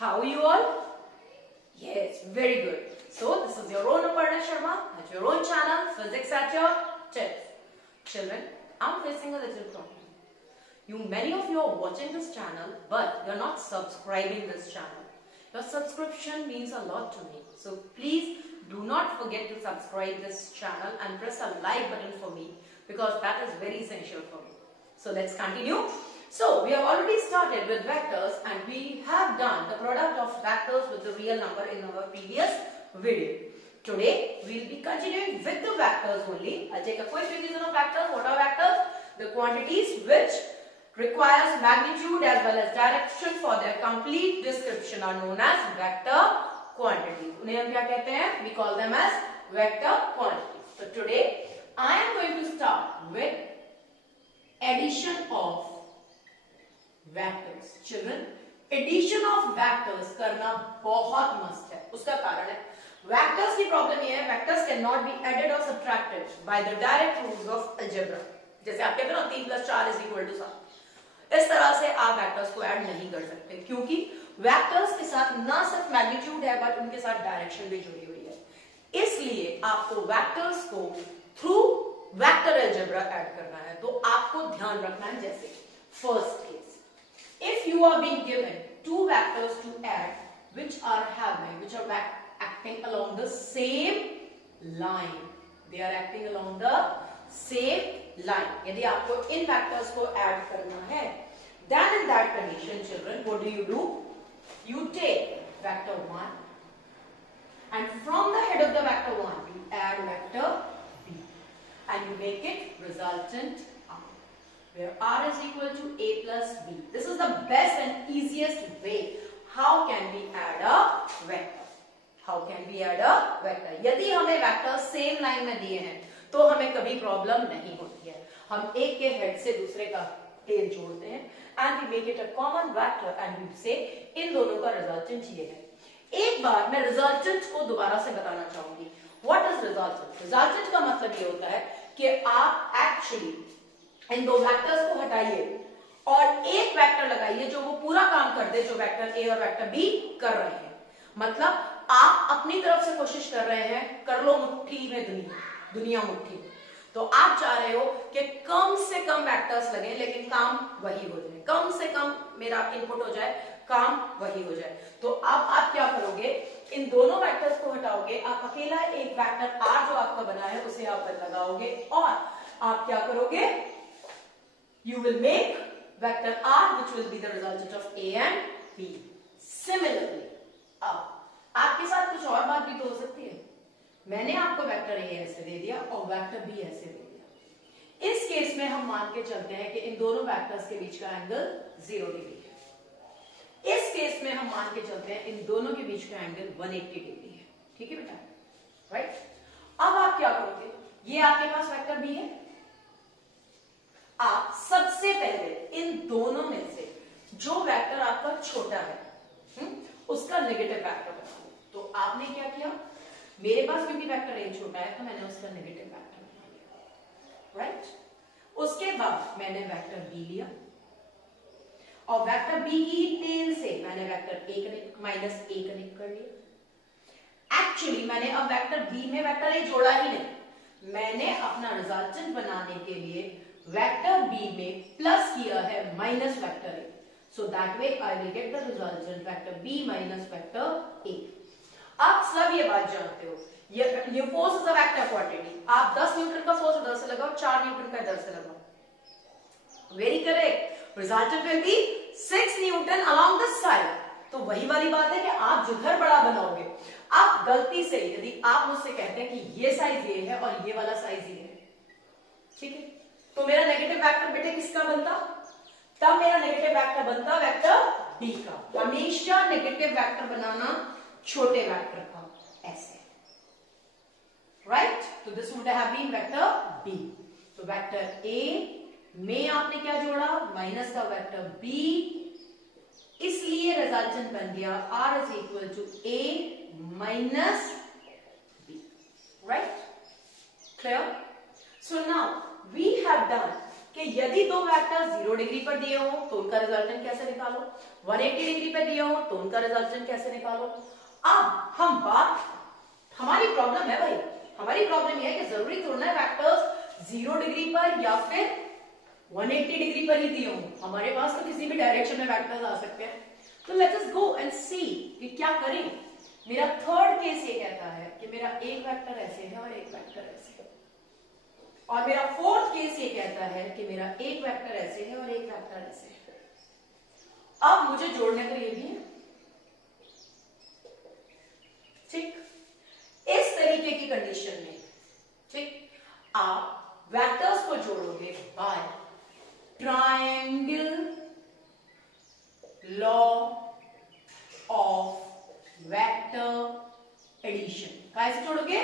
How are you all? Yes, very good. So this is your own Aparna Sharma at your own channel, Physics at your Tips. Children, I'm facing a little problem. Many of you are watching this channel, but you're not subscribing this channel. Your subscription means a lot to me. So please do not forget to subscribe this channel and press a like button for me because that is very essential for me. So let's continue. So we have already started with vectors and we have done the product of vectors with the real number in our previous video. Today we will be continuing with the vectors only. I'll take a quick revision of vectors. What are vectors? The quantities which requires magnitude as well as direction for their complete description are known as vector quantities. उन्हें हम क्या कहते हैं? We call them as vector quantities. So today I am going to start with addition of vectors. Children, addition of vectors करना बहुत मस्त है. उसका कारण है vectors की प्रॉब्लम ये है vectors cannot be added or subtracted by the direct rules of algebra. जैसे आप कहते हो ना 3 + 4 = 7. इस तरह से आप वेक्टर्स को ऐड नहीं कर सकते क्योंकि वेक्टर्स के साथ ना सिर्फ मैग्नीट्यूड है बट उनके साथ डायरेक्शन भी जुड़ी हुई है. इसलिए आपको वेक्टर्स को थ्रू वेक्टर अलजेब्रा ऐड करना है. तो आपको ध्यान रखना है. जैसे first case, if you are being given two vectors to add which are acting along the same line, they are acting along the same line. यदि आपको इन वेक्टर्स को ऐड करना है, then in that condition children, what do? You take vector 1 and from the head of the vector 1 you add vector b and you make it resultant r, where r is equal to a plus b. This is the best and easiest way. How can we add a vector? How can we add a vector? यदि हमें vector same line में दिए हैं तो हमें कभी problem नहीं होती है. हम एक के हेड से दूसरे का टेल जोड़ते हैं and we make it a common vector and we say इन दोनों का रिजल्टेंट ये है. एक बार मैं रिजल्टेंट को दोबारा से बताना चाहूंगी. What is resultant? रिजल्टेंट का मतलब ये होता है कि आप एक्चुअली इन दो वेक्टर्स को हटाइए और एक वेक्टर लगाइए जो वो पूरा काम कर दे जो वेक्टर ए और वेक्टर बी कर रहे हैं. मतलब आप अपनी तरफ से कोशिश कर रहे हैं, कर लो मुट्ठी में दुनिया मुट्ठी. तो आप चाह रहे हो कि कम से कम वेक्टर्स लगे लेकिन काम वही हो जाए, कम से कम मेरा इनपुट हो जाए, काम वही हो जाए. तो अब आप क्या करोगे? इन दोनों वेक्टर्स को हटाओगे, आप अकेला एक वेक्टर r जो आपका बना है उसे आप लगाओगे और आप क्या करोगे? You will make vector r which will be the resultant of a and b. Similarly, अब आपके साथ कुछ और बात भी तो हो सकती है. मैंने आपको वेक्टर ए ऐसे दे दिया और वेक्टर बी ऐसे दे दिया. इस केस में हम मान के चलते हैं कि इन दोनों वेक्टर्स के बीच का एंगल 0 डिग्री है. इस केस में हम मान के चलते हैं इन दोनों के बीच का एंगल 180 डिग्री है. ठीक है बेटा? राइट. अब आप क्या करोगे? ये आपके पास वेक्टर बी है. आप सबसे पहले इन दोनों में से जो वेक्टर आपका छोटा है उसका नेगेटिव वेक्टर बनाओ. तो आपने क्या किया? मेरे पास क्योंकि वेक्टर ए छोटा है तो मैंने उसका नेगेटिव वेक्टर बना लिया. राइट. उसके बाद मैंने वेक्टर बी लिया और वेक्टर बी की टेल से मैंने vector A connect -a connect कर लिया. एक्चुअली मैंने अब वेक्टर बी में वेक्टर ए जोड़ा ही नहीं. मैंने अपना रिजल्टेंट बनाने के लिए वेक्टर बी में प्लस किया है minus vector A. So that way I will get the resultant vector b minus vector a. आप सब ये बात जानते हो, ये force is a vector quantity. आप 10 न्यूटन का फोर्स इधर से लगाओ, 4 न्यूटन का इधर से लगाओ. Very correct. Resultant will be 6 Newton along this side. तो वही वाली बात है कि आप जिधर बड़ा बनाओगे. आप गलती से यदि आप मुझसे कहते हैं कि ये साइज ये है और ये वाला साइज ये है, ठीक है, तो मेरा नेगेटिव वेक्टर बेटे किसका बनता? तब मेरा नेगेटिव वेक्टर बनता वेक्टर बी का. हमेशा नेगेटिव वेक्टर बनाना छोटे वेक्टर का ऐसे. राइट. तो this would have been vector B. तो वेक्टर ए में आपने क्या जोड़ा? माइनस का वेक्टर बी. इसलिए रिजल्टेंट बन गया r is equal to a minus b. Right? Clear? So now we have done कि यदि दो वेक्टर 0 डिग्री पर दिए हो तो उनका रिजल्टेंट कैसे निकालो, 180 डिग्री पर दिए हो तो उनका रिजल्टेंट कैसे निकालो। अब हम बात, हमारी प्रॉब्लम है भाई, हमारी प्रॉब्लम यह है कि जरूरी थोड़ा है वेक्टर्स 0 डिग्री पर या फिर 180 डिग्री पर ही दिए हो, हमारे पास तो किसी भी डायरेक्शन में वेक्टर्स आ सकते हैं। तो लेट अस गो एंड सी कि क्या करें। मेरा थर्ड केस ये कहता है कि मेरा एक वेक्टर ऐसे है और एक वेक्टर ऐसे है, और मेरा फोर्थ केस ये कहता है कि मेरा एक वेक्टर ऐसे है और एक वेक्टर ऐसे है। अब मुझे जोड़ने को ये भी है, ठीक। इस तरीके की कंडीशन में, ठीक, आप वेक्टर्स को जोड़ोगे by triangle law of vector addition. कैसे जोड़ोगे,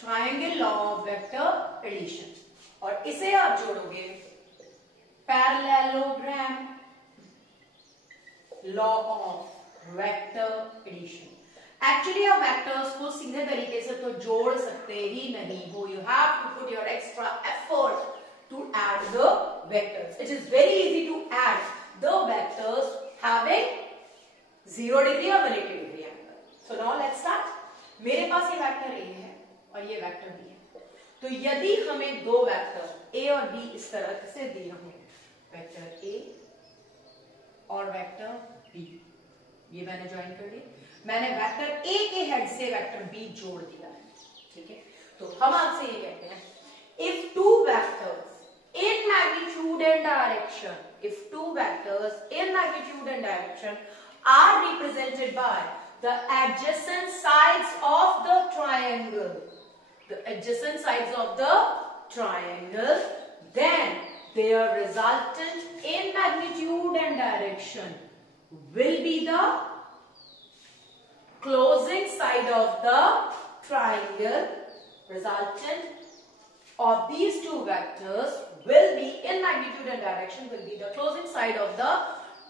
triangle law of vector addition, और इसे आप जोड़ोगे parallelogram law of vector addition. Actually आप वेक्टर्स को सीधे तरीके से तो जोड़ सकते ही नहीं हो, you have to put your extra effort to add the vectors. It is very easy to add the vectors having 0 degree or 180 degree angle. So now let's start. मेरे पास ये वेक्टर A है और ये वेक्टर B है, तो यदि हमें दो वेक्टर A और B इस तरह से दिए हों, वेक्टर A और वेक्टर B, ये मैंने ज्वाइन कर ली, मैंने वेक्टर A के हेड से वेक्टर B जोड़ दिया है, ठीक है। तो हम आपसे ये कहते हैं, if two vectors in magnitude and direction, if two vectors in magnitude and direction are represented by the adjacent sides of the triangle, the adjacent sides of the triangle, then their resultant in magnitude and direction will be the closing side of the triangle. Resultant of these two vectors will be in magnitude and direction will be the closing side of the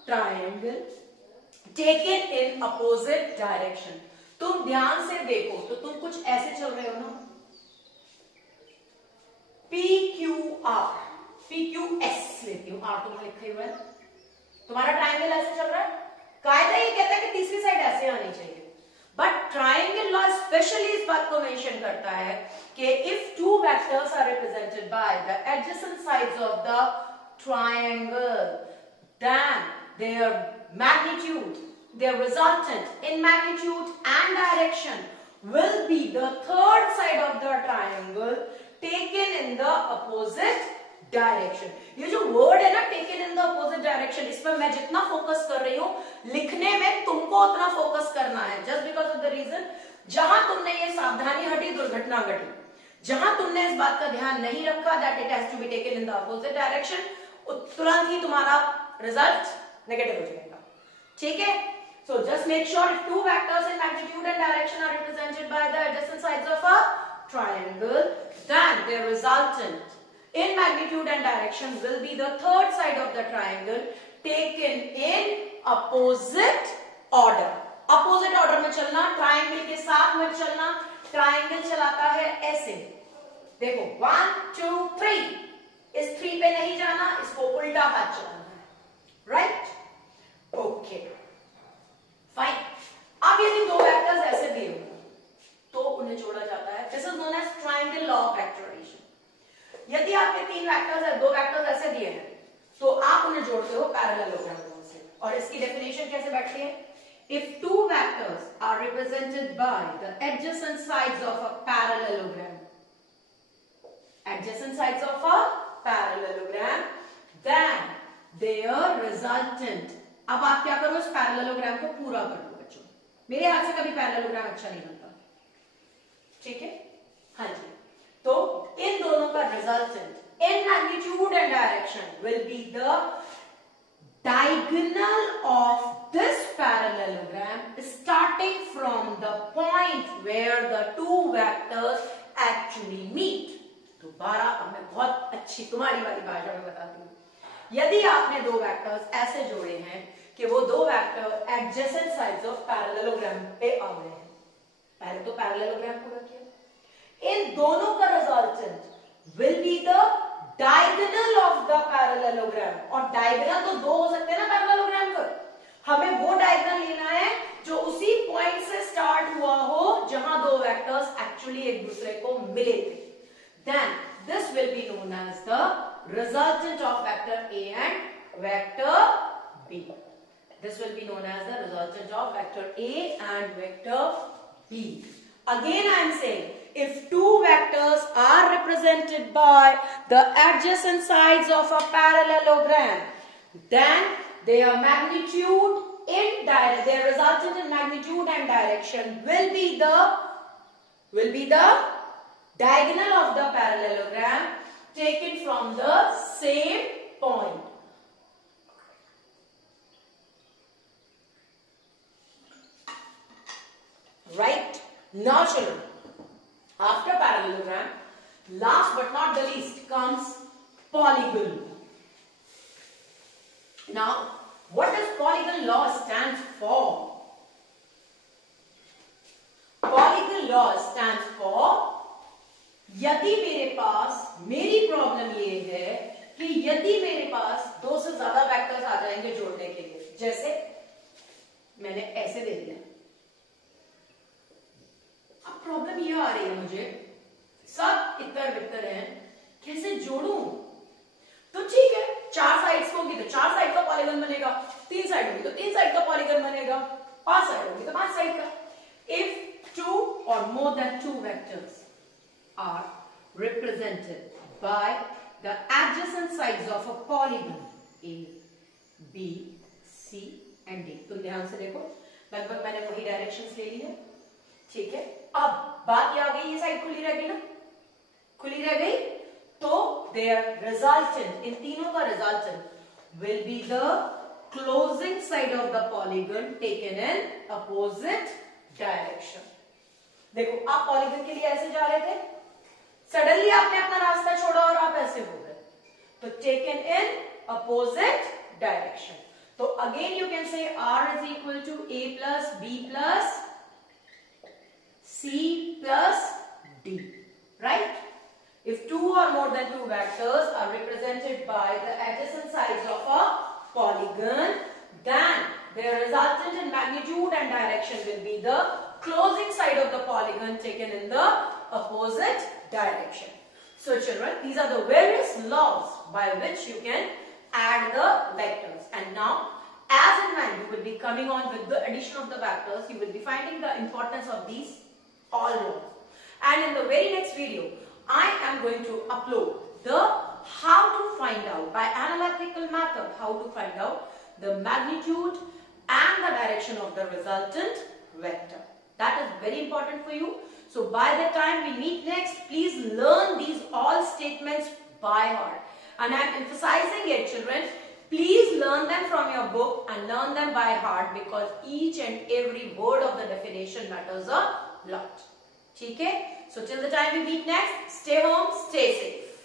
triangle taken in opposite direction. तुम ध्यान से देखो तो तुम कुछ ऐसे चल रहे हो ना, PQR, PQS लेती हूँ, R तुम्हारा लिखा हुआ है, तुम्हारा ट्राइंगल ऐसे चल रहा है, कायदा ये कहता है कि तीसरी साइड ऐसे आनी चाहिए, बट ट्राइंगल लॉ स्पेशली इस बात को मेंशन करता है कि if two vectors are represented by the adjacent sides of the triangle, then their magnitude, their resultant in magnitude and direction will be the third side of the triangle taken in the opposite direction. ये जो word है ना taken in the opposite direction, इस पर मैं जितना focus कर रही हूँ, लिखने में तुमको उतना फोकस करना है, just because of the reason जहां तुमने ये सावधानी हटी दुर्घटना घटी, जहां तुमने इस बात का ध्यान नहीं रखा that it has to be taken in the opposite direction, तुरंत ही तुम्हारा रिजल्ट नेगेटिव हो जाएगा, ठीक है। So just make sure if two vectors in magnitude and direction are represented by the adjacent sides of a triangle, then their resultant in magnitude and direction will be the third side of the triangle taken in opposite order. Opposite order में चलना, triangle के साथ में चलना, triangle चलाता है ऐसे, देखो 1 2 3, इस 3 पे नहीं जाना, इसको उल्टा हाथ चलाना है, राइट, ओके फाइन। अब यदि दो वेक्टर्स ऐसे दिए हो तो उन्हें जोड़ा जाता है, this is known as triangle law of vector addition. यदि आपके तीन वेक्टर्स है, दो वेक्टर्स ऐसे दिए हैं, तो आप उन्हें जोड़ते हो पैरेललोग्राम से, और इसकी डेफिनेशन कैसे बैठती है, if two vectors are represented by the adjacent sides of a parallelogram, adjacent sides of a parallelogram, then their resultant, अब आप क्या करो, इस पैरेललोग्राम को पूरा कर लो बच्चों, मेरे हाथ से कभी पैरेललोग्राम अच्छा नहीं बनता, ठीक है, हाँ जी। तो इन दोनों का resultant in magnitude and direction will be the diagonal of this parallelogram starting from the point where the two vectors actually meet. दोबारा अब मैं बहुत अच्छी तुम्हारी वाली भाषा में बताती हूँ, यदि आपने दो वेक्टर्स ऐसे जोड़े हैं कि वो दो vector adjacent sides of parallelogram पे आ गए हैं, पहले तो पैरेललोग्राम पूरा किया, इन दोनों का resultant will be the diagonal of the parallelogram, और डायगोनल तो दो हो सकते हैं ना पैरेललोग्राम का, हमें वो डायगोनल लेना है जो उसी पॉइंट से स्टार्ट हुआ हो जहां दो वेक्टर्स एक्चुअली एक दूसरे को मिले थे. Then this will be known as the resultant of vector A and vector B. This will be known as the resultant of vector A and vector B. Again I am saying, if two vectors are represented by the adjacent sides of a parallelogram, then their magnitude their resultant in magnitude and direction will be the diagonal of the parallelogram taken from the same point. Right? Now children, after parallelogram, last but not the least comes polygon. Now, what does polygon law stand for? Polygon law stands for, यदि मेरी problem ये है कि यदि मेरे पास दो से ज्यादा वेक्टर्स आ जाएंगे जोड़ने के लिए, जैसे मैंने ऐसे दे दिया, प्रॉब्लम ये आ रही है मुझे, सब इतर वितर हैं, कैसे जोड़ूं? तो ठीक है, चार साइड्स होंगी तो चार साइड का पॉलीगन बनेगा, तीन साइड होगी तो तीन साइड का पॉलीगन बनेगा, पांच साइड होगी तो पांच साइड का. If two or more than two vectors are represented by the adjacent sides of a polygon A B C and D. तो ध्यान से देखो, लगभग मैंने वही डायरेक्शंस ले ली है. ठीक है, अब बात क्या आ गई, ये साइड खुली रह गई ना, खुली रह गई, तो देयर रिजल्टेंट, इन तीनों का resultant will be the closing side of the polygon taken in opposite direction. देखो, आप पॉलीगन के लिए ऐसे जा रहे थे, सडनली आपने अपना रास्ता छोड़ा और आप ऐसे हो गए, तो टेकन इन अपोजिट डायरेक्शन. तो again you can say R is equal to A plus B plus C plus D, right? If two or more than two vectors are represented by the adjacent sides of a polygon, then their resultant in magnitude and direction will be the closing side of the polygon taken in the opposite direction. So children, these are the various laws by which you can add the vectors. And now, as and when you will be coming on with the addition of the vectors, you will be finding the importance of these all laws. And in the very next video, I am going to upload the how to find out by analytical method, how to find out the magnitude and the direction of the resultant vector. That is very important for you. So by the time we meet next, please learn these all statements by heart. And I am emphasizing it, children. Please learn them from your book and learn them by heart, because each and every word of the definition matters a lot. ठीक है? So till the time we meet next, stay home, stay safe.